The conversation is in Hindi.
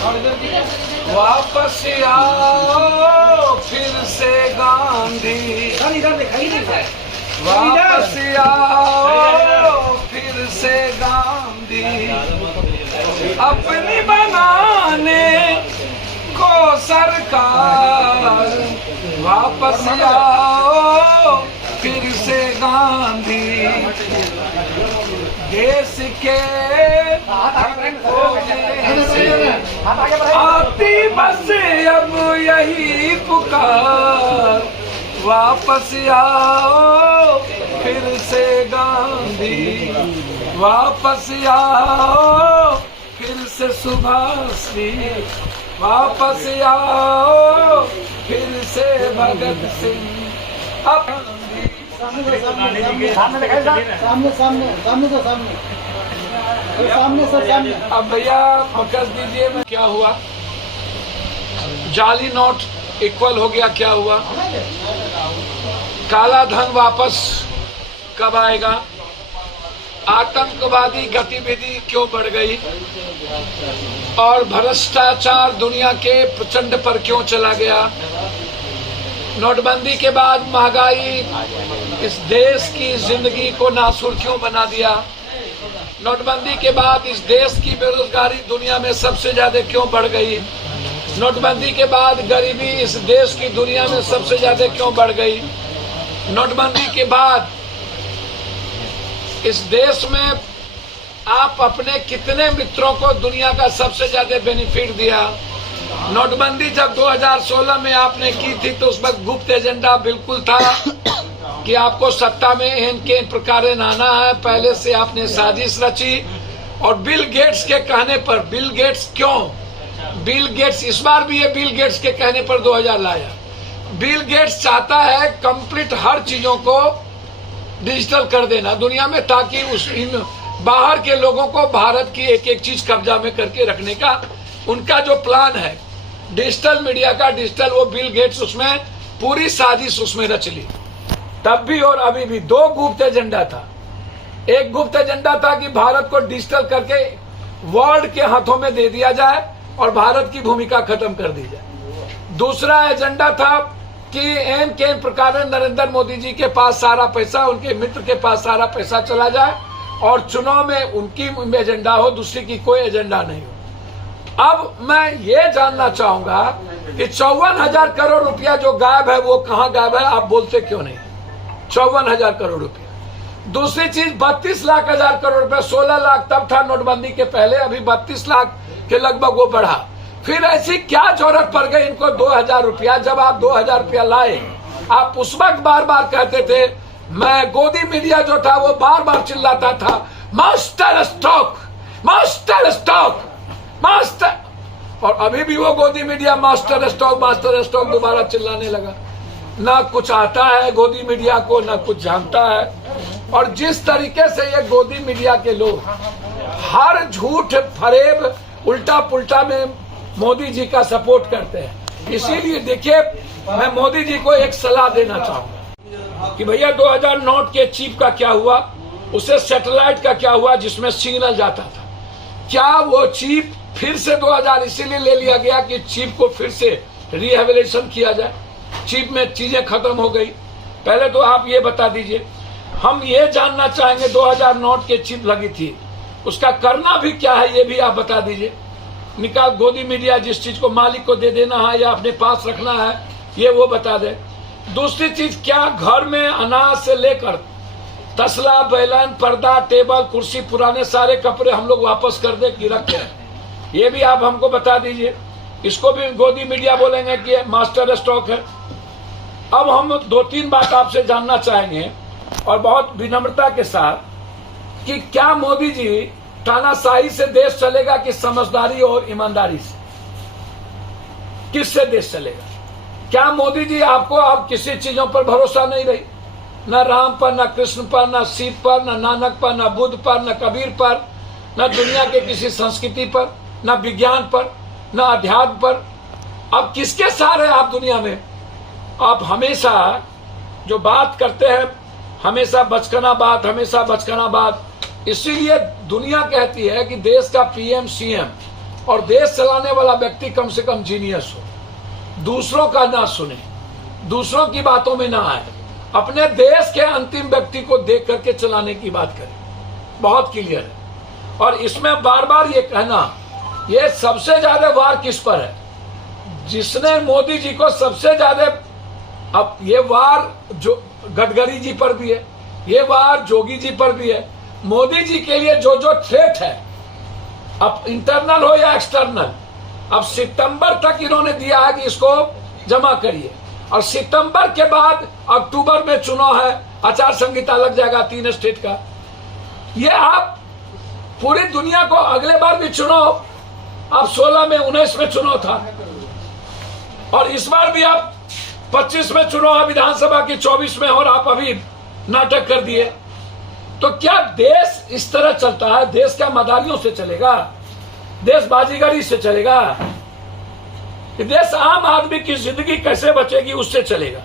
वापस आओ फिर से गांधी, वापस आओ फिर से गांधी, अपनी बनाने को सरकार, वापस आओ फिर से गांधी, देश के आती बस अब यही पुकार, वापस आओ फिर से गांधी, वापस आओ फिर से सुभाष जी, वापस आओ फिर से भगत सिंह। सामने सर सामने। अब भैया पकड़ दीजिए। क्या हुआ? जाली नोट इक्वल हो गया, क्या हुआ? काला धन वापस कब आएगा? आतंकवादी गतिविधि क्यों बढ़ गई? और भ्रष्टाचार दुनिया के प्रचंड पर क्यों चला गया? नोटबंदी के बाद महंगाई इस देश की जिंदगी को नासुर क्यों बना दिया? नोटबंदी के बाद इस देश की बेरोजगारी दुनिया में सबसे ज्यादा क्यों बढ़ गई? नोटबंदी के बाद गरीबी इस देश की दुनिया में सबसे ज्यादा क्यों बढ़ गई? नोटबंदी के बाद इस देश में आप अपने कितने मित्रों को दुनिया का सबसे ज्यादा बेनिफिट दिया? नोटबंदी जब 2016 में आपने की थी तो उस वक्त गुप्त एजेंडा बिल्कुल था कि आपको सत्ता में इन के प्रकार आना है। पहले से आपने साजिश रची और बिल गेट्स के कहने पर, बिल गेट्स क्यों? बिल गेट्स इस बार भी ये बिल गेट्स के कहने पर 2000 लाया। बिल गेट्स चाहता है कंप्लीट हर चीजों को डिजिटल कर देना दुनिया में, ताकि उस इन बाहर के लोगों को भारत की एक एक चीज कब्जा में करके रखने का उनका जो प्लान है डिजिटल मीडिया का, डिजिटल, वो बिल गेट्स उसमें पूरी साजिश उसमें रच ली। तब भी और अभी भी दो गुप्त एजेंडा था। एक गुप्त एजेंडा था कि भारत को डिजिटल करके वर्ल्ड के हाथों में दे दिया जाए और भारत की भूमिका खत्म कर दी जाए। दूसरा एजेंडा था कि एम के प्रकार नरेंद्र मोदी जी के पास सारा पैसा, उनके मित्र के पास सारा पैसा चला जाए और चुनाव में उनकी एजेंडा हो, दूसरी की कोई एजेंडा नहीं हो। अब मैं ये जानना चाहूंगा कि 54,000 करोड़ रुपया जो गायब है वो कहाँ गायब है? आप बोलते क्यों नहीं? 54,000 करोड़ रुपया। दूसरी चीज 32 लाख हजार करोड़ रुपया, 16 लाख तब था नोटबंदी के पहले, अभी 32 लाख के लगभग वो बढ़ा। फिर ऐसी क्या जरूरत पड़ गई इनको 2,000 रुपया? जब आप 2,000 रुपया लाए, आप उस वक्त बार बार कहते थे, मैं गोदी मीडिया जो था वो बार बार चिल्लाता था, master stock, master stock, master. और अभी भी वो गोदी मीडिया मास्टर स्टॉक दोबारा चिल्लाने लगा। ना कुछ आता है गोदी मीडिया को, ना कुछ जानता है। और जिस तरीके से ये गोदी मीडिया के लोग हर झूठ फरेब उल्टा पुल्टा में मोदी जी का सपोर्ट करते हैं, इसीलिए देखिए मैं मोदी जी को एक सलाह देना चाहूंगा कि भैया 2000 नोट के चिप का क्या हुआ? उसे सैटेलाइट का क्या हुआ जिसमें सिग्नल जाता था? क्या वो चिप फिर से 2000 इसीलिए ले लिया गया कि चिप को फिर से रिहेबिलिटेशन किया जाए? चिप में चीजें खत्म हो गई। पहले तो आप ये बता दीजिए। हम ये जानना चाहेंगे 2000 नोट के चिप लगी थी, उसका करना भी क्या है ये भी आप बता दीजिए। निकाल गोदी मीडिया जिस चीज को मालिक को दे देना है या अपने पास रखना है ये वो बता दे। दूसरी चीज, क्या घर में अनाज से लेकर तसला, बैलन, पर्दा, टेबल, कुर्सी, पुराने सारे कपड़े हम लोग वापस कर दे कि रखे हैं? ये भी आप हमको बता दीजिए। इसको भी गोदी मीडिया बोलेंगे कि मास्टर स्टॉक है। अब हम 2-3 बात आपसे जानना चाहेंगे और बहुत विनम्रता के साथ कि क्या मोदी जी तानाशाही से देश चलेगा कि समझदारी और ईमानदारी से? किससे देश चलेगा? क्या मोदी जी आपको अब किसी चीजों पर भरोसा नहीं रही? न राम पर, न कृष्ण पर, न शिव पर, न नानक पर, न बुद्ध पर, न कबीर पर, न दुनिया के किसी संस्कृति पर, न विज्ञान पर, न अध्यात्म पर। अब किसके सहारे आप दुनिया में? आप हमेशा जो बात करते हैं, हमेशा बचकाना बात, हमेशा बचकाना बात। इसीलिए दुनिया कहती है कि देश का पीएम सीएम और देश चलाने वाला व्यक्ति कम से कम जीनियस हो, दूसरों का ना सुने, दूसरों की बातों में ना आए, अपने देश के अंतिम व्यक्ति को देख करके चलाने की बात करें। बहुत क्लियर है। और इसमें बार बार ये कहना, ये सबसे ज्यादा वार किस पर है? जिसने मोदी जी को सबसे ज्यादा, अब ये वार जो गडकरी जी पर भी है, ये वार जोगी जी पर भी है। मोदी जी के लिए जो जो थ्रेट है, अब इंटरनल हो या एक्सटर्नल, अब सितंबर तक इन्होंने दिया है कि इसको जमा करिए, और सितंबर के बाद अक्टूबर में चुनाव है, आचार संहिता लग जाएगा 3 स्टेट का। ये आप पूरी दुनिया को, अगले बार भी चुनाव, अब 16 में 19 में चुनाव था, और इस बार भी आप 25 में चुनाव है विधानसभा की, 24 में, और आप अभी नाटक कर दिए। तो क्या देश इस तरह चलता है? देश क्या मदारियों से चलेगा? देश बाजीगरी से चलेगा? देश आम आदमी की जिंदगी कैसे बचेगी, उससे चलेगा।